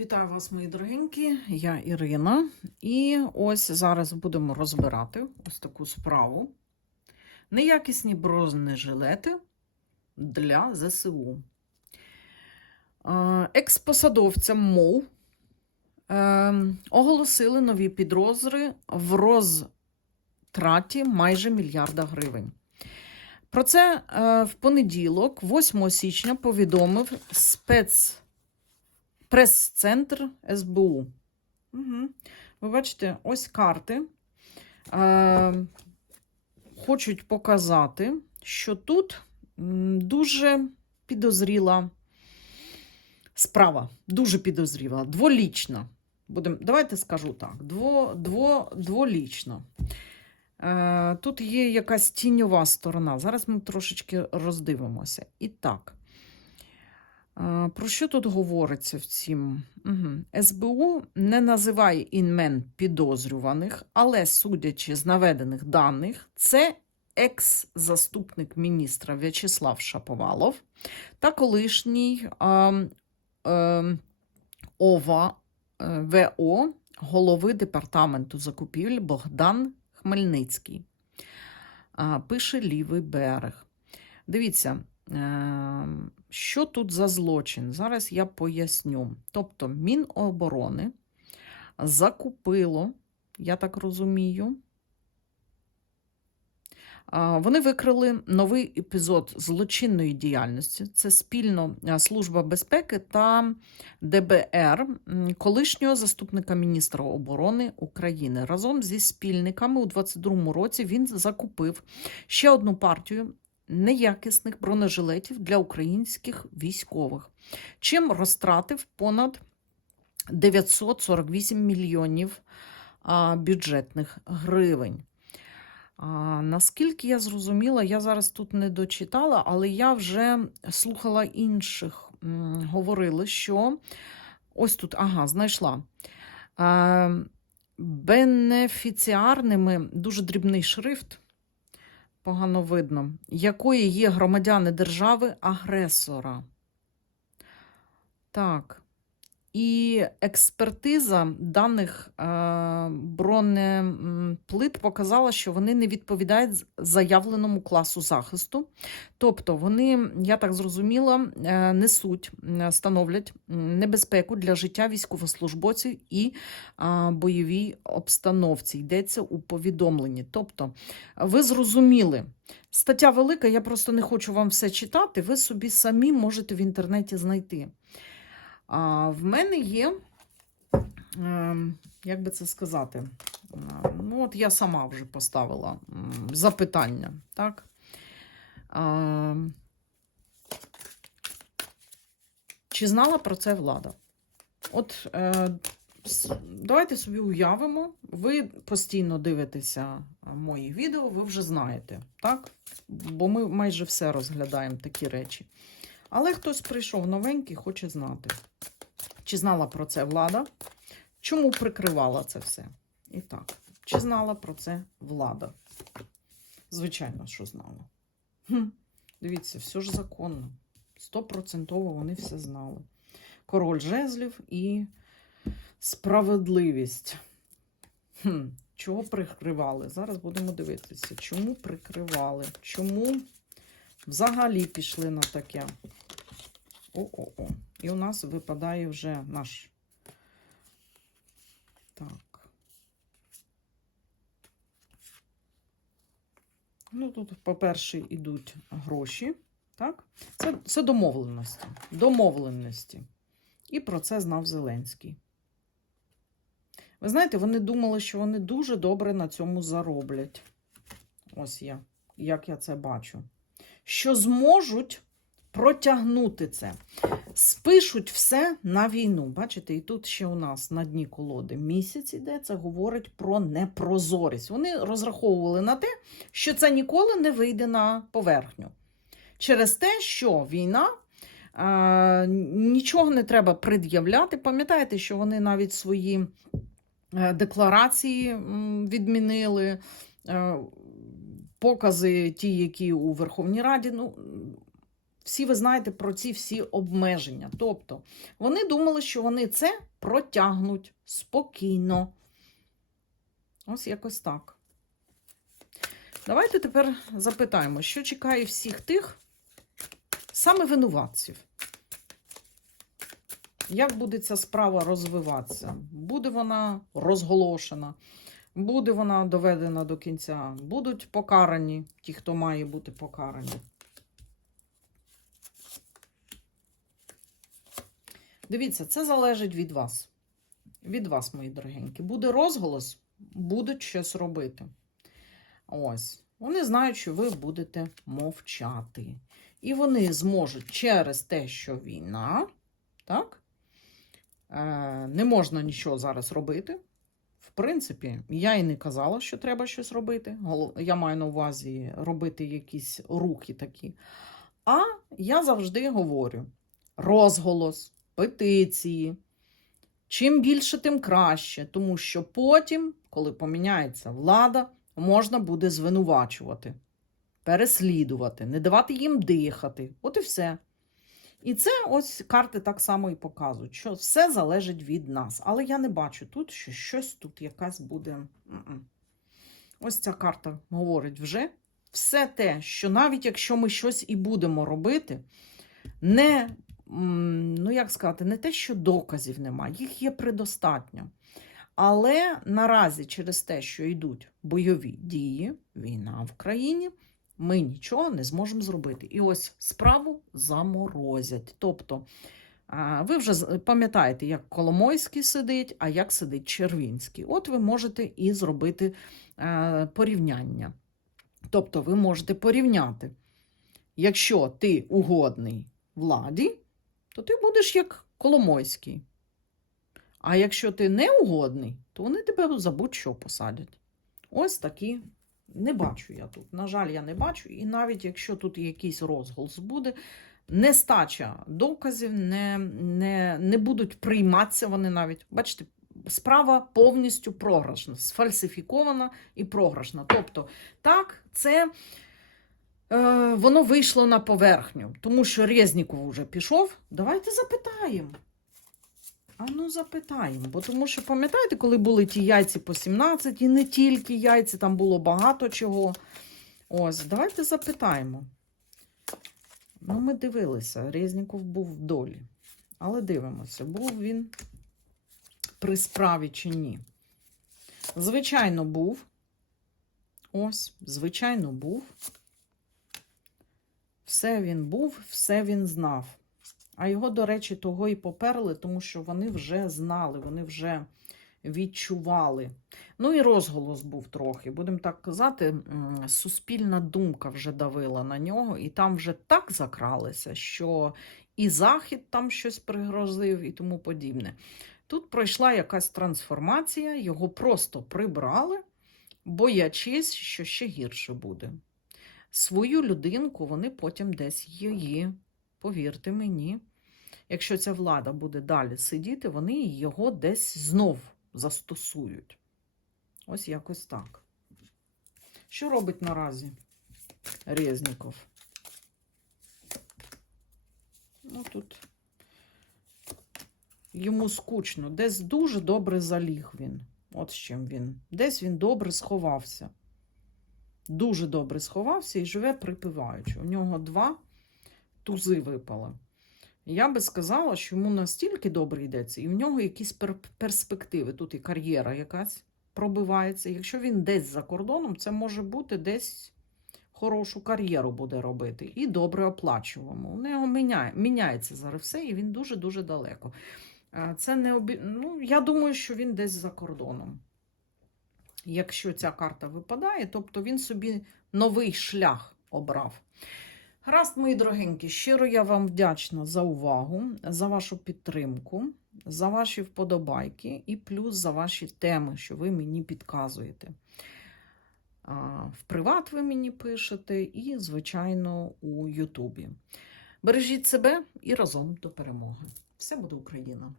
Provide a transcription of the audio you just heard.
Вітаю вас, мої дорогенькі, я Ірина. І ось зараз будемо розбирати ось таку справу. Неякісні бронежилети для ЗСУ. Е, Експосадовцям МОУ е, оголосили нові підозри в розтраті майже мільярда гривень. Про це е, в понеділок, 8 січня, повідомив спец прес-центр СБУ. Угу. Ви бачите, ось карти. Е, хочуть показати, що тут дуже підозріла справа. Дуже підозріла, дволічна. Будем, давайте скажу так: дво, дво, дволічна. Е, тут є якась тіньова сторона. Зараз ми трошечки роздивимося. І так. Про що тут говориться в цім? Угу. СБУ не називає імен підозрюваних, але, судячи з наведених даних, це екс-заступник міністра В'ячеслав Шаповалов та колишній е, е, ОВА е, ВО голови департаменту закупівель Богдан Хмельницький. Е, Пише лівий берег. Дивіться. Е, що тут за злочин? Зараз я поясню. Тобто, Міноборони закупило, я так розумію, вони викрили новий епізод злочинної діяльності. Це спільно Служба безпеки та ДБР колишнього заступника міністра оборони України. Разом зі спільниками у 2022 році він закупив ще одну партію неякісних бронежилетів для українських військових, чим розтратив понад 948 мільйонів бюджетних гривень. А, наскільки я зрозуміла, я зараз тут не дочитала, але я вже слухала інших. Говорили, що ось тут, ага, знайшла. А, бенефіціарними дуже дрібний шрифт погано видно, якої є громадяни держави-агресора. Так. І експертиза даних е, бронеплит показала, що вони не відповідають заявленому класу захисту. Тобто вони, я так зрозуміла, е, несуть, становлять небезпеку для життя військовослужбовців і е, бойовій обстановці. Йдеться у повідомленні. Тобто, ви зрозуміли, стаття велика, я просто не хочу вам все читати. Ви собі самі можете в інтернеті знайти. А в мене є, е, як би це сказати, ну от я сама вже поставила запитання, так? Чи знала про це влада? От е, давайте собі уявимо, ви постійно дивитеся е, мої відео, ви вже знаєте, так? Бо ми майже все розглядаємо такі речі. Але хтось прийшов новенький, хоче знати. Чи знала про це влада? Чому прикривала це все? І так, чи знала про це влада? Звичайно, що знала. Хм, дивіться, все ж законно. Стопроцентово вони все знали. Король жезлів і справедливість. Хм, чого прикривали? Зараз будемо дивитися, чому прикривали? Чому взагалі пішли на таке? О-о-о. І у нас випадає вже наш. Так. Ну, тут, по-перше, йдуть гроші. Так? Це, це домовленості. Домовленості. І про це знав Зеленський. Ви знаєте, вони думали, що вони дуже добре на цьому зароблять. Ось я, як я це бачу. Що зможуть протягнути це. Спишуть все на війну. Бачите, і тут ще у нас на дні колоди місяць іде, це говорить про непрозорість. Вони розраховували на те, що це ніколи не вийде на поверхню. Через те, що війна. е, Нічого не треба пред'являти. Пам'ятаєте, що вони навіть свої е, декларації відмінили, е, покази, ті, які у Верховній Раді. Ну, всі ви знаєте про ці всі обмеження. Тобто вони думали, що вони це протягнуть спокійно. Ось якось так. Давайте тепер запитаємо, що чекає всіх тих саме винуватців. Як буде ця справа розвиватися? Буде вона розголошена, буде вона доведена до кінця, будуть покарані ті, хто має бути покарані. Дивіться, це залежить від вас. Від вас, мої дорогенькі. Буде розголос, будуть щось робити. Ось. Вони знають, що ви будете мовчати. І вони зможуть через те, що війна, так? Е, не можна нічого зараз робити. В принципі, я і не казала, що треба щось робити. Я маю на увазі робити якісь рухи такі. А я завжди говорю: розголос, петиції. Чим більше, тим краще, тому що потім, коли поміняється влада, можна буде звинувачувати, переслідувати, не давати їм дихати. От і все. І це ось карти так само і показують, що все залежить від нас. Але я не бачу тут, що щось тут якась буде. Ось ця карта говорить вже все те, що навіть якщо ми щось і будемо робити, не, ну як сказати, не те, що доказів немає, їх є предостатньо. Але наразі через те, що йдуть бойові дії, війна в країні, ми нічого не зможемо зробити. І ось справу заморозять. Тобто, ви вже пам'ятаєте, як Коломойський сидить, а як сидить Червінський. От ви можете і зробити порівняння. Тобто, ви можете порівняти, якщо ти угодний владі, то ти будеш як Коломойський. А якщо ти не угодний, то вони тебе за будь-що посадять. Ось такі не бачу я тут. На жаль, я не бачу. І навіть якщо тут якийсь розголос буде, нестача доказів, не, не, не будуть прийматися вони навіть. Бачите, справа повністю програшна, сфальсифікована і програшна. Тобто, так, це. Е, воно вийшло на поверхню, тому що Резніков вже пішов. Давайте запитаємо. А ну запитаємо. Бо тому що пам'ятаєте, коли були ті яйці по 17, і не тільки яйці, там було багато чого. Ось, давайте запитаємо. Ну, ми дивилися, Резніков був в долі. Але дивимося, був він при справі чи ні. Звичайно, був. Ось, звичайно, був. Все він був, все він знав. А його, до речі, того і поперли, тому що вони вже знали, вони вже відчували. Ну і розголос був трохи. Будемо так казати, суспільна думка вже давила на нього, і там вже так закралися, що і Захід там щось пригрозив, і тому подібне. Тут пройшла якась трансформація, його просто прибрали, боячись, що ще гірше буде. Свою людинку вони потім десь її повірте мені, якщо ця влада буде далі сидіти, вони його десь знов застосують. Ось якось так. Що робить наразі Резніков? Ну тут йому скучно, десь дуже добре заліг він. От з чим він. Десь він добре сховався. Дуже добре сховався і живе припиваючи. У нього два тузи випали. Я би сказала, що йому настільки добре йдеться, і в нього якісь пер- перспективи. Тут і кар'єра якась пробивається. Якщо він десь за кордоном, це може бути десь хорошу кар'єру буде робити і добре оплачуваємо. У нього міняє, міняється зараз все, і він дуже-дуже далеко. Це не обі... ну, я думаю, що він десь за кордоном. Якщо ця карта випадає, тобто він собі новий шлях обрав. Гаразд, мої дорогенькі, щиро я вам вдячна за увагу, за вашу підтримку, за ваші вподобайки і плюс за ваші теми, що ви мені підказуєте. В приват ви мені пишете і, звичайно, у Ютубі. Бережіть себе і разом до перемоги. Все буде Україна!